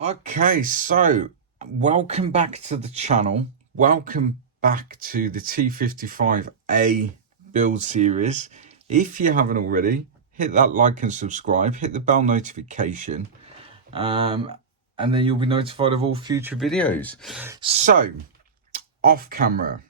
Okay, so welcome back to the channel. Welcome back to the T-55A build series. If you haven't already, hit that like and subscribe, hit the bell notification, and then you'll be notified of all future videos. So, off camera,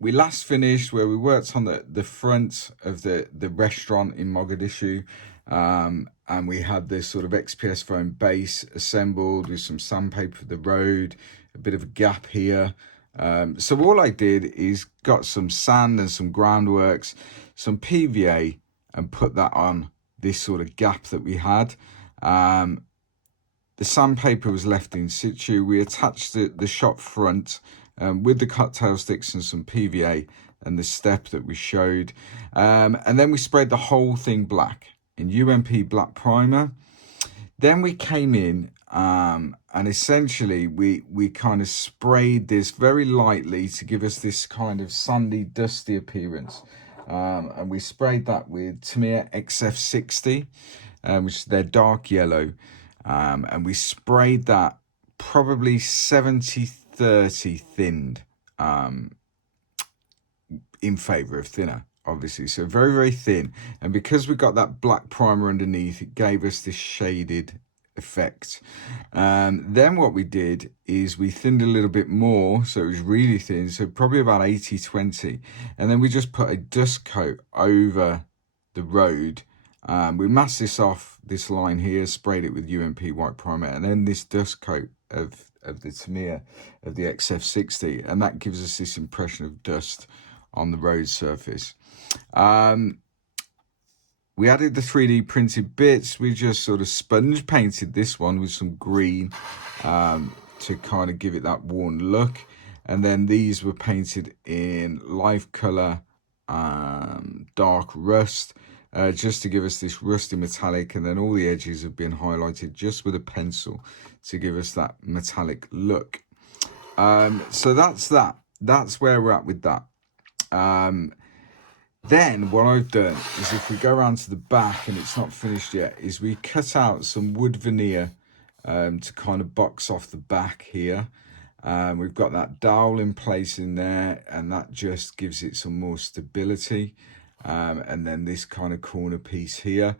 we last finished where we worked on the front of the restaurant in Mogadishu, and we had this sort of XPS foam base assembled with some sandpaper for the road, a bit of a gap here. So all I did is got some sand and some groundworks, some PVA, and put that on this sort of gap that we had. The sandpaper was left in situ. We attached the shop front with the cut-tail sticks and some PVA and the step that we showed. And then we sprayed the whole thing black in UMP black primer. Then we came in and essentially we kind of sprayed this very lightly to give us this kind of sandy, dusty appearance. And we sprayed that with Tamiya XF60, which is their dark yellow. And we sprayed that probably 70-30 thinned, in favor of thinner, obviously. So very, very thin. And because we got that black primer underneath, it gave us this shaded effect. Then what we did is we thinned a little bit more, so it was really thin, so probably about 80-20. And then we just put a dust coat over the road. We masked this off, this line here, sprayed it with UMP white primer, and then this dust coat of the Tamiya, of the XF60, and that gives us this impression of dust on the road surface. We added the 3D printed bits. We just sort of sponge painted this one with some green to kind of give it that worn look. And then these were painted in live color, dark rust, just to give us this rusty metallic. And then all the edges have been highlighted just with a pencil to give us that metallic look. So that's that. That's where we're at with that. Then what I've done is, if we go around to the back, and it's not finished yet, is we cut out some wood veneer to kind of box off the back here. We've got that dowel in place in there, and that just gives it some more stability. And then this kind of corner piece here.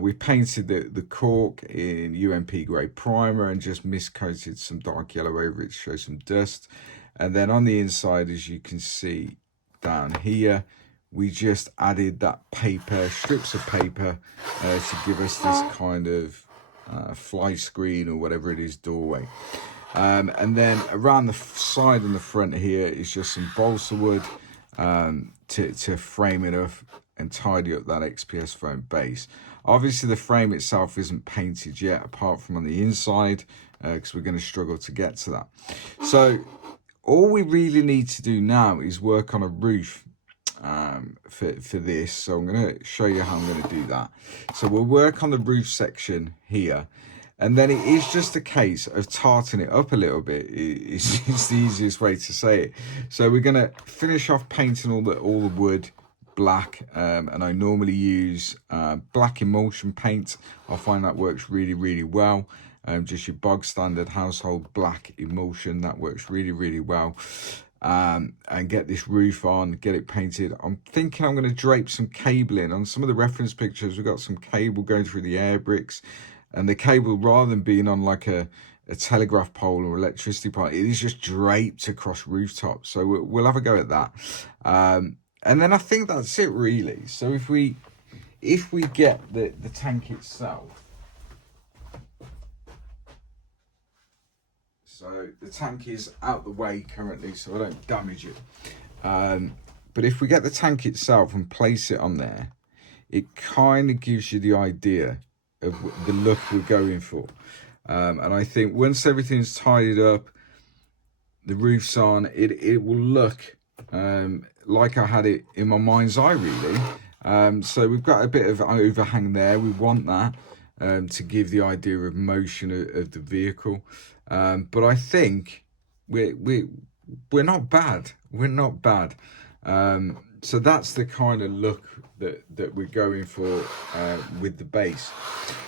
We painted the cork in UMP grey primer and just miscoated some dark yellow over it to show some dust. And then on the inside, as you can see down here, we just added that paper, strips of paper, to give us this kind of fly screen or whatever it is, doorway. And then around the side and the front here is just some balsa wood to frame it up and tidy up that XPS foam base. Obviously the frame itself isn't painted yet, apart from on the inside, because we're going to struggle to get to that. So all we really need to do now is work on a roof for this. So I'm going to show you how I'm going to do that. So we'll work on the roof section here, and then it is just a case of tarting it up a little bit. It's the easiest way to say it. So we're going to finish off painting all the wood black, and I normally use black emulsion paint. I find that works really, really well. Just your bog standard household black emulsion, that works really, really well. And get this roof on, get it painted. I'm thinking I'm going to drape some cabling on some of the reference pictures. We've got some cable going through the air bricks, and the cable, rather than being on like a telegraph pole or electricity pole, it is just draped across rooftops. So we'll have a go at that. And then I think that's it really. So if we get the tank itself, so the tank is out the way currently, so I don't damage it. But if we get the tank itself and place it on there, it kind of gives you the idea of the look we're going for. And I think once everything's tidied up, the roof's on, it will look like I had it in my mind's eye, really. So we've got a bit of overhang there. We want that to give the idea of motion of the vehicle. But I think we're not bad. We're not bad. So that's the kind of look that we're going for with the base.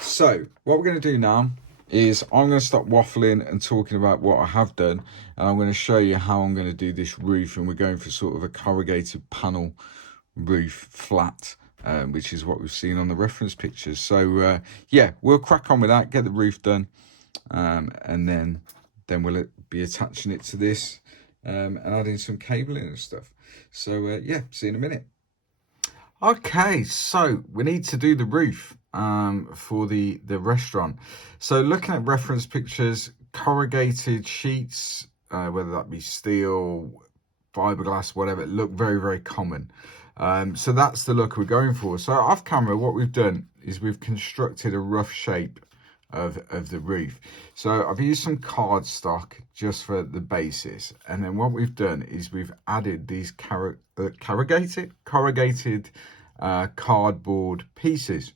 So what we're going to do now is I'm going to stop waffling and talking about what I have done, and I'm going to show you how I'm going to do this roof. And we're going for sort of a corrugated panel roof, flat, which is what we've seen on the reference pictures. So yeah, we'll crack on with that, get the roof done, and then we'll be attaching it to this and adding some cabling and stuff. So yeah, see you in a minute. Okay, so we need to do the roof for the restaurant. So looking at reference pictures, corrugated sheets, whether that be steel, fiberglass, whatever, look very, very common. So that's the look we're going for. So off camera, what we've done is we've constructed a rough shape of the roof. So I've used some cardstock just for the basis, and then what we've done is we've added these corrugated cardboard pieces.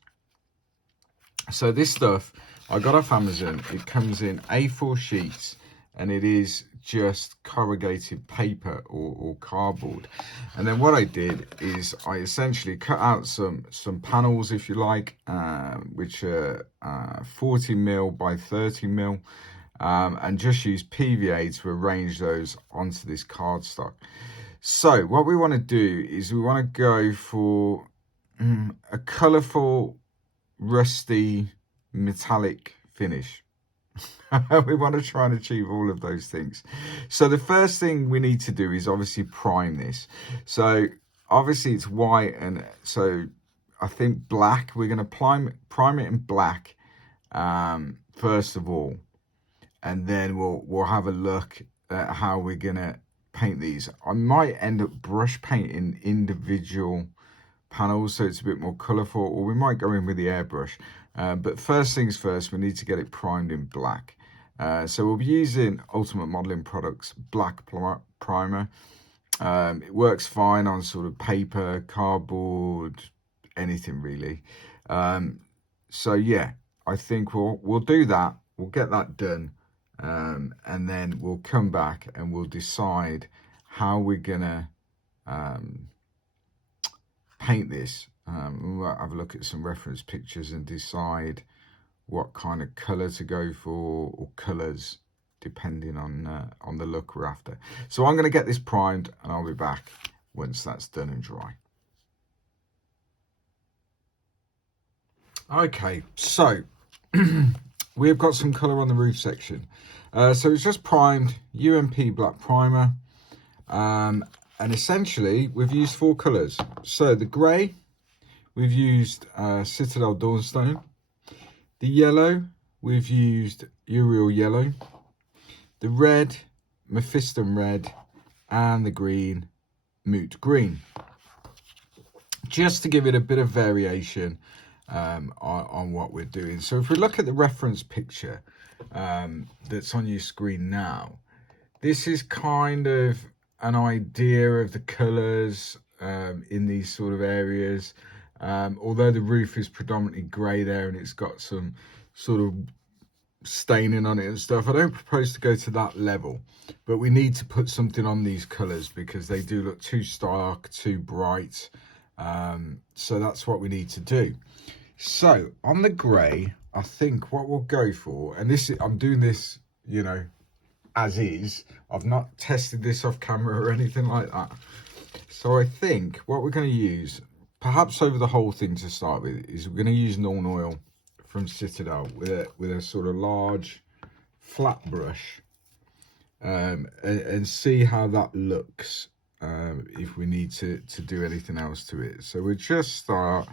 So this stuff I got off Amazon. It comes in A4 sheets, and it is just corrugated paper or cardboard. And then what I did is I essentially cut out some panels, if you like, which are 40mm by 30mm, and just use PVA to arrange those onto this cardstock. So what we want to do is we want to go for a colourful, rusty, metallic finish. We want to try and achieve all of those things. So the first thing we need to do is obviously prime this. So obviously it's white, and so I think black. We're going to prime it in black first of all, and then we'll have a look at how we're going to paint these. I might end up brush painting individual panels so it's a bit more colourful, or we might go in with the airbrush. But first things first, we need to get it primed in black. So we'll be using Ultimate Modeling Products black primer. It works fine on sort of paper, cardboard, anything really. So yeah, I think we'll do that. We'll get that done, and then we'll come back and we'll decide how we're gonna paint this. We'll have a look at some reference pictures and decide what kind of color to go for, or colors, depending on the look we're after. So I'm going to get this primed, and I'll be back once that's done and dry. Okay, so we've got some color on the roof section. So it's just primed, UMP black primer, and essentially we've used 4 colors. So the gray, we've used Citadel Dawnstone. The yellow, we've used Uriel Yellow. The red, Mephiston Red. And the green, Moot Green. Just to give it a bit of variation on what we're doing. So if we look at the reference picture that's on your screen now, this is kind of an idea of the colours in these sort of areas. Although the roof is predominantly grey there, and it's got some sort of staining on it and stuff, I don't propose to go to that level, but we need to put something on these colours because they do look too stark, too bright. So that's what we need to do. So on the grey, I think what we'll go for, and this is, I'm doing this, you know, as is. I've not tested this off camera or anything like that. So I think what we're going to use, perhaps over the whole thing to start with, is we're going to use Norn Oil from Citadel with a sort of large flat brush, and see how that looks, if we need to do anything else to it. So we'll just start,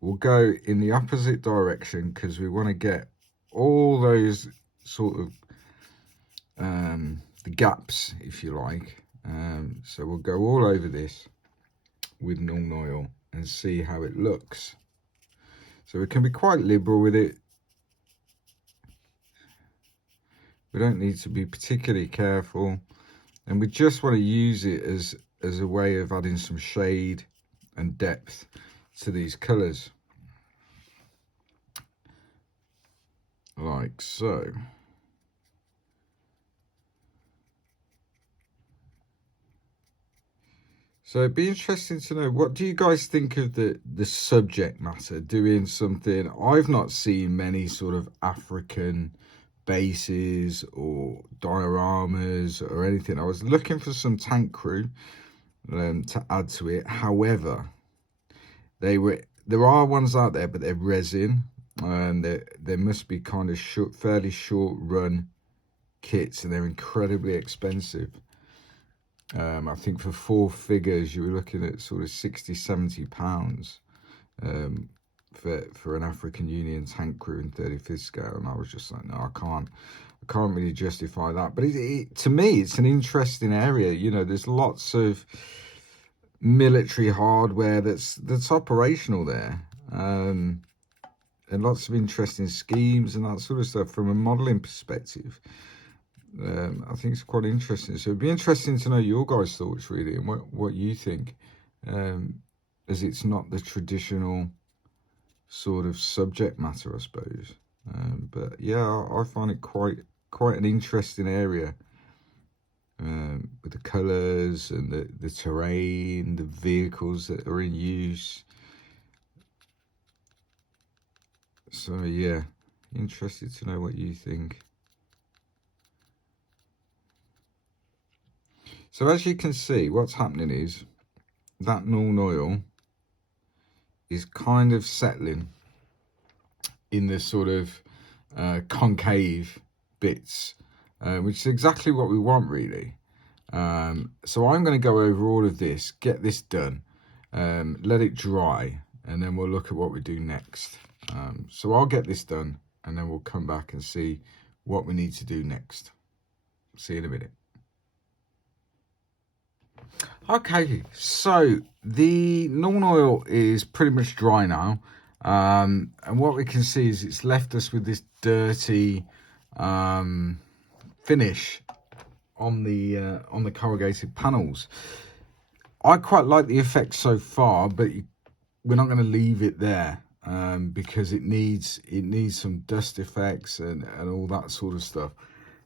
we'll go in the opposite direction because we want to get all those sort of the gaps, if you like. So we'll go all over this with Norn Oil and see how it looks. So we can be quite liberal with it. We don't need to be particularly careful, and we just want to use it as a way of adding some shade and depth to these colours, like so. So it'd be interesting to know, what do you guys think of the subject matter, doing something? I've not seen many sort of African bases or dioramas or anything. I was looking for some tank crew to add to it. However, there are ones out there, but they're resin, and there must be kind of fairly short run kits, and they're incredibly expensive. I think for 4 figures you were looking at sort of 60-70 pounds for an African Union tank crew in 35th scale, and I was just like, no, I can't really justify that. But to me, it's an interesting area. You know, there's lots of military hardware that's operational there, and lots of interesting schemes and that sort of stuff from a modeling perspective. I think it's quite interesting. So it'd be interesting to know your guys' thoughts, really, and what you think, as it's not the traditional sort of subject matter, I suppose. But yeah, I find it quite an interesting area, with the colours and the terrain, the vehicles that are in use. So yeah, interested to know what you think. So as you can see, what's happening is that Norn oil is kind of settling in the sort of concave bits, which is exactly what we want, really. So I'm going to go over all of this, get this done, let it dry, and then we'll look at what we do next. So I'll get this done, and then we'll come back and see what we need to do next. See you in a minute. Okay, so the Norn oil is pretty much dry now, and what we can see is it's left us with this dirty finish on the corrugated panels. I quite like the effect so far, but we're not going to leave it there, because it needs some dust effects and all that sort of stuff.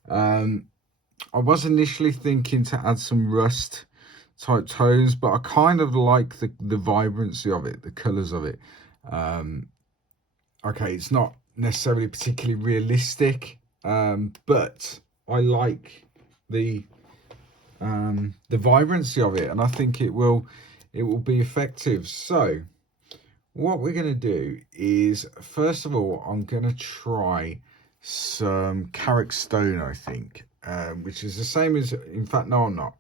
I was initially thinking to add some rust type tones, but I kind of like the vibrancy of it, the colors of it. Okay, it's not necessarily particularly realistic, but I like the vibrancy of it, and I think it will be effective. So what we're going to do is, first of all, I'm going to try some Carrick Stone, I think, which is the same as, in fact, no, I'm not,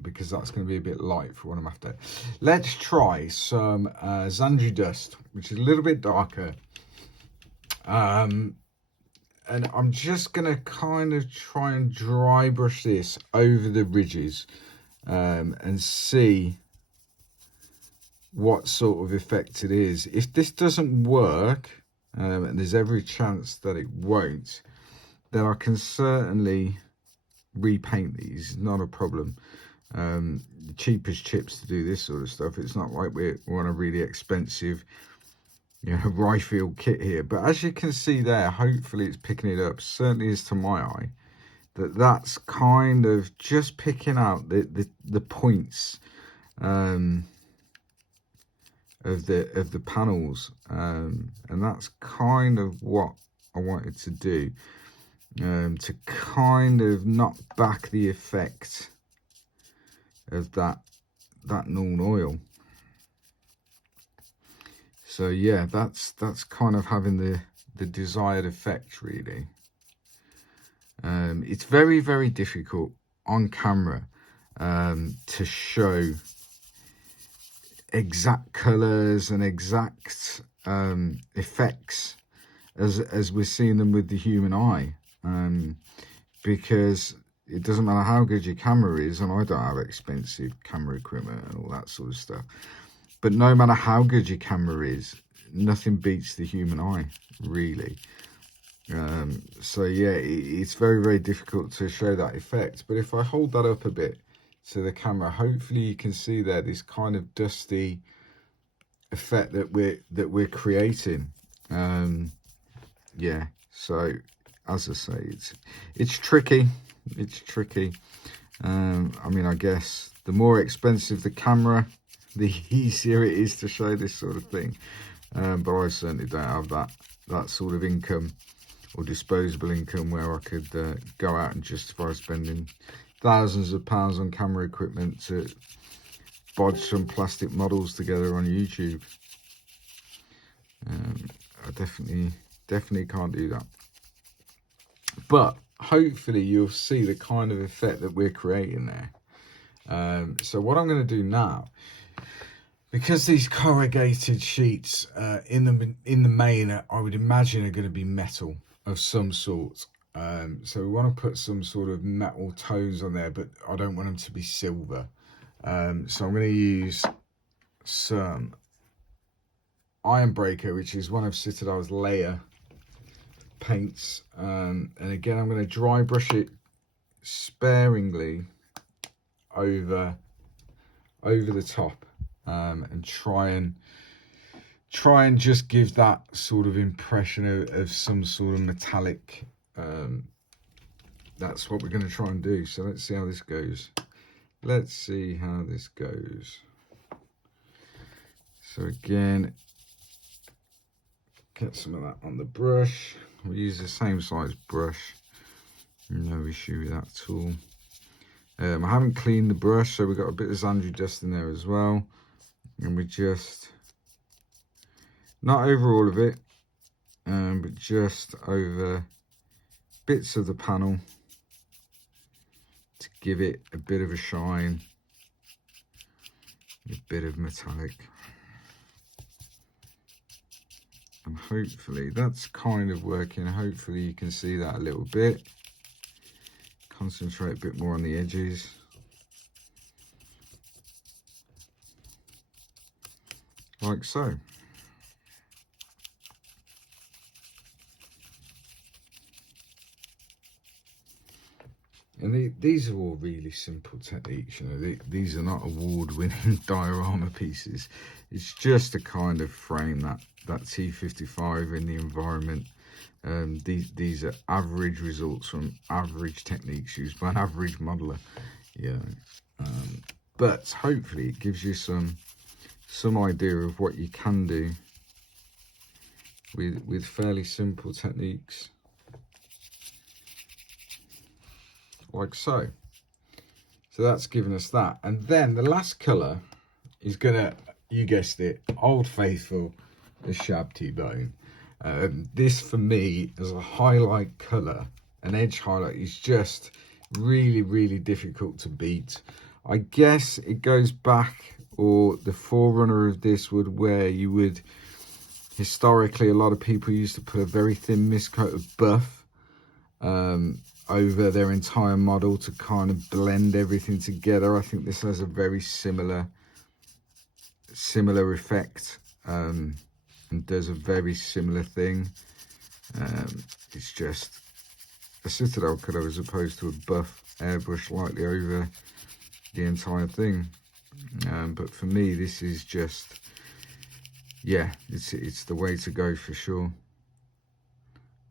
because that's going to be a bit light for what I'm after. Let's try some Zandri Dust, which is a little bit darker, and I'm just going to kind of try and dry brush this over the ridges, and see what sort of effect it is. If this doesn't work, and there's every chance that it won't, then I can certainly repaint these, not a problem. Cheapest chips to do this sort of stuff. It's not like we're on a really expensive, you know, rifle kit here. But as you can see there, hopefully it's picking it up. Certainly is to my eye. That's kind of just picking out the points of the panels, and that's kind of what I wanted to do, to kind of knock back the effect of that Norn oil. So yeah, that's kind of having the desired effect, really. It's very, very difficult on camera to show exact colors and exact effects as we're seeing them with the human eye, because it doesn't matter how good your camera is, and I don't have expensive camera equipment and all that sort of stuff, but no matter how good your camera is, nothing beats the human eye, really. So yeah, it's very, very difficult to show that effect. But if I hold that up a bit to the camera, hopefully you can see there this kind of dusty effect that we're creating. Yeah, so as I say, it's tricky. I mean, I guess the more expensive the camera, the easier it is to show this sort of thing. But I certainly don't have that sort of income or disposable income where I could go out and justify spending thousands of pounds on camera equipment to bodge some plastic models together on YouTube. I definitely can't do that. But hopefully you'll see the kind of effect that we're creating there. So what I'm going to do now, because these corrugated sheets in the main, I would imagine are going to be metal of some sort. So we want to put some sort of metal tones on there, but I don't want them to be silver. So I'm going to use some Iron Breaker, which is one of Citadel's layer paints, and again I'm going to dry brush it sparingly over the top, and try and just give that sort of impression of some sort of metallic. That's what we're going to try and do. So let's see how this goes. So again, get some of that on the brush. We'll use the same size brush, no issue with that at all. I haven't cleaned the brush, so we've got a bit of Xandri dust in there as well, and we just, not over all of it, but just over bits of the panel to give it a bit of a shine, a bit of metallic. And hopefully that's kind of working. Hopefully you can see that a little bit. Concentrate a bit more on the edges. Like so. And these are all really simple techniques, you know. These are not award-winning diorama pieces. It's just to kind of frame that T-55 in the environment. These are average results from average techniques used by an average modeler. Yeah, but hopefully it gives you some idea of what you can do with fairly simple techniques. Like so. So that's given us that. And then the last colour is gonna, you guessed it, Old Faithful, the Shab T-Bone. This for me as a highlight colour, an edge highlight, is just really difficult to beat. I guess it goes back, or the forerunner of this would, where you would, historically, a lot of people used to put a very thin mist coat of buff over their entire model to kind of blend everything together. I think this has a very similar effect, and does a very similar thing. It's just a Citadel colour as opposed to a buff airbrush lightly over the entire thing. But for me, this is just, yeah, it's the way to go for sure.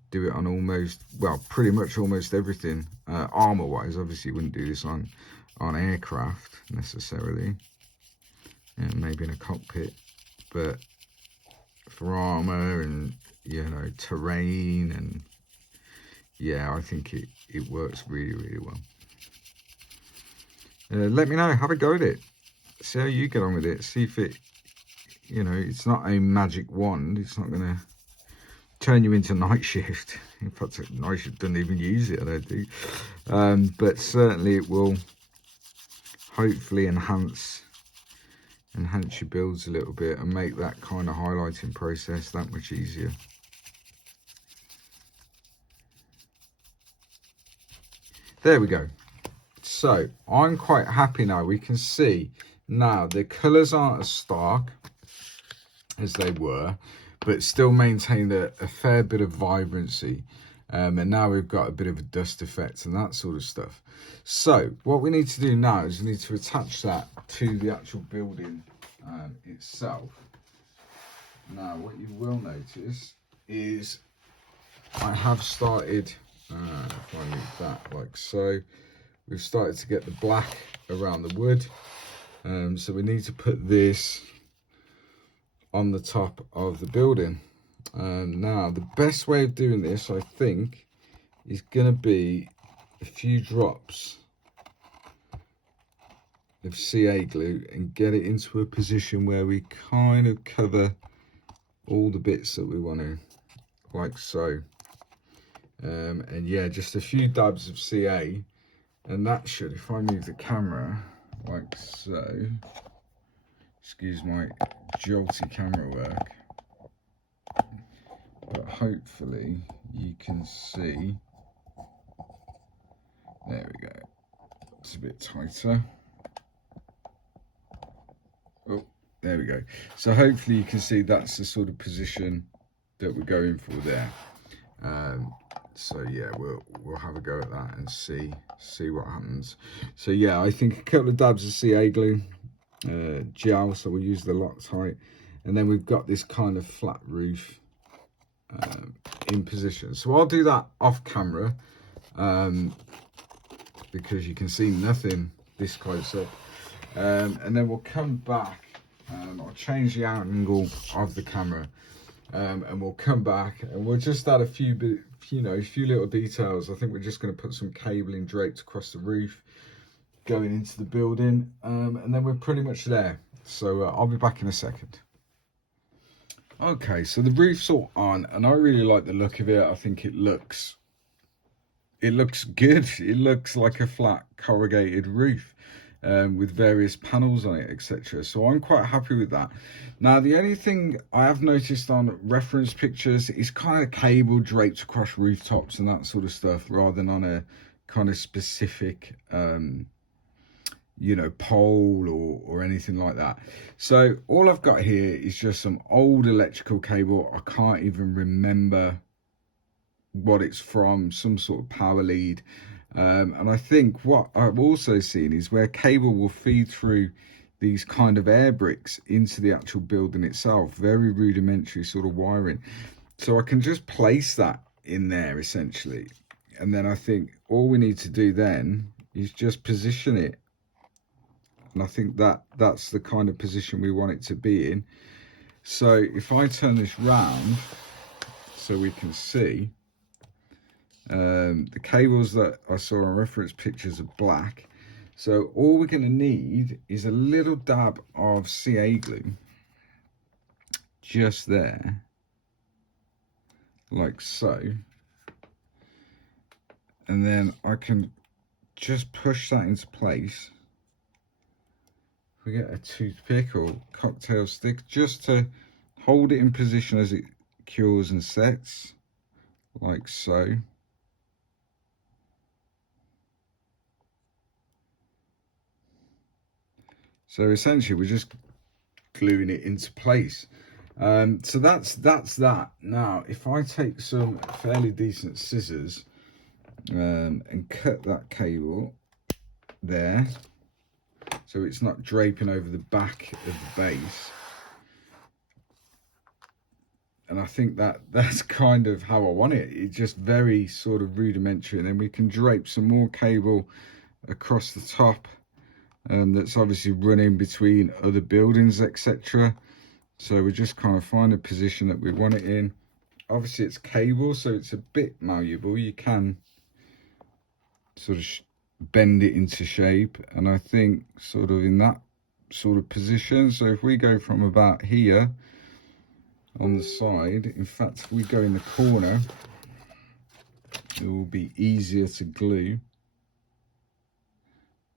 Do it on almost, well, pretty much almost everything. Armor wise, obviously you wouldn't do this on aircraft necessarily, and maybe in a cockpit, but for armor and, you know, terrain, and yeah, I think it works really well. Let me know, have a go at it, see how you get on with it, see if it, you know, it's not a magic wand, it's not gonna turn you into night shift. In fact, night shift doesn't even use it, I don't think. But certainly it will hopefully enhance your builds a little bit and make that kind of highlighting process that much easier. There we go. So I'm quite happy now. We can see now the colours aren't as stark as they were, but still maintained a fair bit of vibrancy. And now we've got a bit of a dust effect and that sort of stuff. So what we need to do now is we need to attach that to the actual building itself. Now what you will notice is I have started, if I move that like so, we've started to get the black around the wood. So we need to put this on the top of the building. Now the best way of doing this, I think, is going to be a few drops of CA glue and get it into a position where we kind of cover all the bits that we want to, like so. And yeah, just a few dabs of CA, and that should, if I move the camera like so, excuse my jolty camera work, but hopefully you can see. There we go. It's a bit tighter. Oh, there we go. So hopefully you can see that's the sort of position that we're going for there. So yeah, we'll have a go at that and see what happens. So yeah, I think a couple of dabs of CA glue, gel, so we'll use the Loctite, and then we've got this kind of flat roof in position. So I'll do that off camera, because you can see nothing this close up, and then we'll come back. I'll change the angle of the camera, and we'll come back and we'll just add a few bit, a few little details. I think we're just going to put some cabling draped across the roof going into the building, and then we're pretty much there. So I'll be back in a second. Okay, so the roof's all on, and I really like the look of it. I think it looks good. It looks like a flat corrugated roof, with various panels on it, etc. So I'm quite happy with that. Now the only thing I have noticed on reference pictures is kind of cable draped across rooftops and that sort of stuff, rather than on a kind of specific pole or anything like that. So all I've got here is just some old electrical cable. I can't even remember what it's from, some sort of power lead. And I think what I've also seen is where cable will feed through these kind of air bricks into the actual building itself, very rudimentary sort of wiring. So I can just place that in there essentially, and then I think all we need to do then is just position it, and I think that's the kind of position we want it to be in. So if I turn this round so we can see, the cables that I saw on reference pictures are black. So all we're going to need is a little dab of CA glue just there, like so, and then I can just push that into place. We get a toothpick or cocktail stick just to hold it in position as it cures and sets, like so. So essentially we're just gluing it into place. So that's that. Now if I take some fairly decent scissors and cut that cable there, so it's not draping over the back of the base, and I think that's kind of how I want it. It's just very sort of rudimentary, and then we can drape some more cable across the top, that's obviously running between other buildings, etc. So we just kind of find a position that we want it in. Obviously it's cable, so it's a bit malleable. You can sort of bend it into shape, and I think sort of in that sort of position. So if we go from about here on the side, in fact if we go in the corner, it will be easier to glue.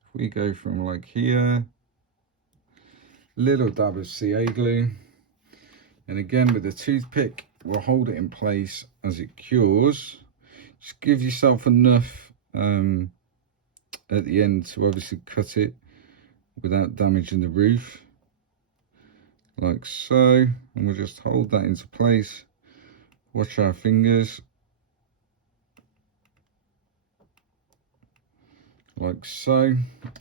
If we go from like here, little dab of CA glue, and again with a toothpick we'll hold it in place as it cures. Just give yourself enough at the end to obviously cut it without damaging the roof, like so, and we'll just hold that into place. Watch our fingers, like so,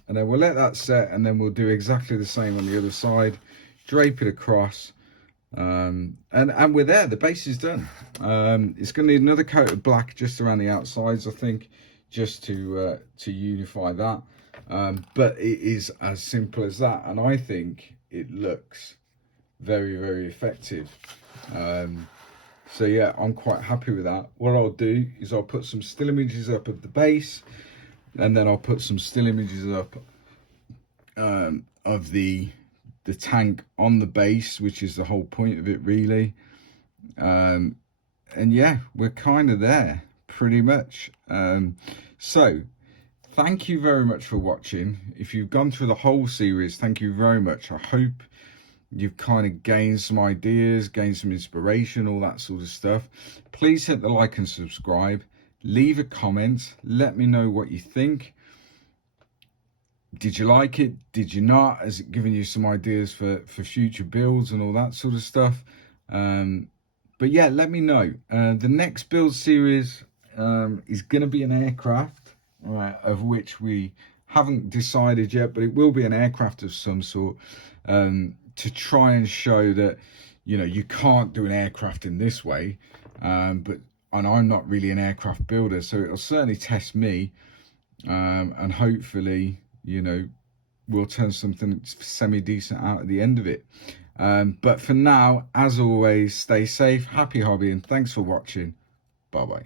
and then we'll let that set, and then we'll do exactly the same on the other side. Drape it across, and we're there. The base is done. It's going to need another coat of black just around the outsides, I think, just to unify that. but it is as simple as that, and I think it looks very, very effective. So yeah, I'm quite happy with that. What I'll do is I'll put some still images up of the base, and then I'll put some still images up of the tank on the base, which is the whole point of it really. And yeah, we're kind of there pretty much. So thank you very much for watching. If you've gone through the whole series, thank you very much. I hope you've kind of gained some ideas, gained some inspiration, all that sort of stuff. Please hit the like and subscribe. Leave a comment. Let me know what you think. Did you like it? Did you not? Has it given you some ideas for future builds and all that sort of stuff? But yeah, let me know. The next build series is going to be an aircraft, of which we haven't decided yet, but it will be an aircraft of some sort, to try and show that, you know, you can't do an aircraft in this way. And I'm not really an aircraft builder, so it'll certainly test me, and hopefully, you know, we'll turn something semi-decent out at the end of it. But for now, as always, stay safe, happy hobbying, thanks for watching, bye bye.